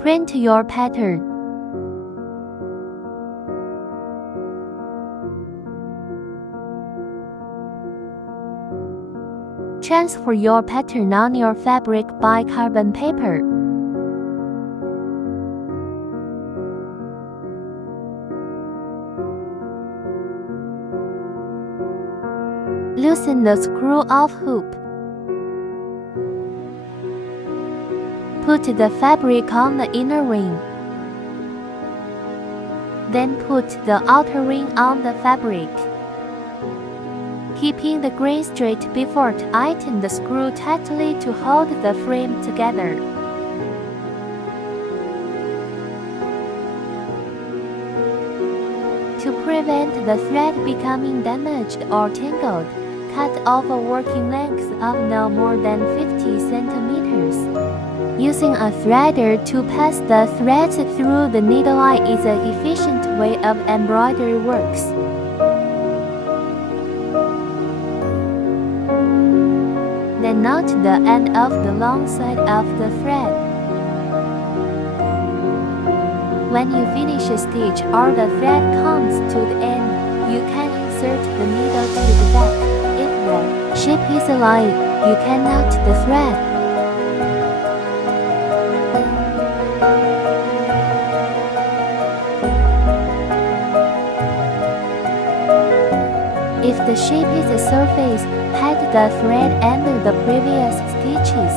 Print your pattern. Transfer your pattern on your fabric by carbon paper. Loosen the screw-off hoop. Put the fabric on the inner ring. Then put the outer ring on the fabric. Keeping the grain straight before tighten the screw tightly to hold the frame together. To prevent the thread becoming damaged or tangled, cut off a working length of no more than 50 centimeters. Using a threader to pass the threads through the needle eye is an efficient way of embroidery works. Then knot the end of the long side of the thread. When you finish a stitch or the thread comes to the end, you can insert the needle to the back. If the shape is aligned, you can knot the thread. If the shape is a surface, hide the thread under the previous stitches.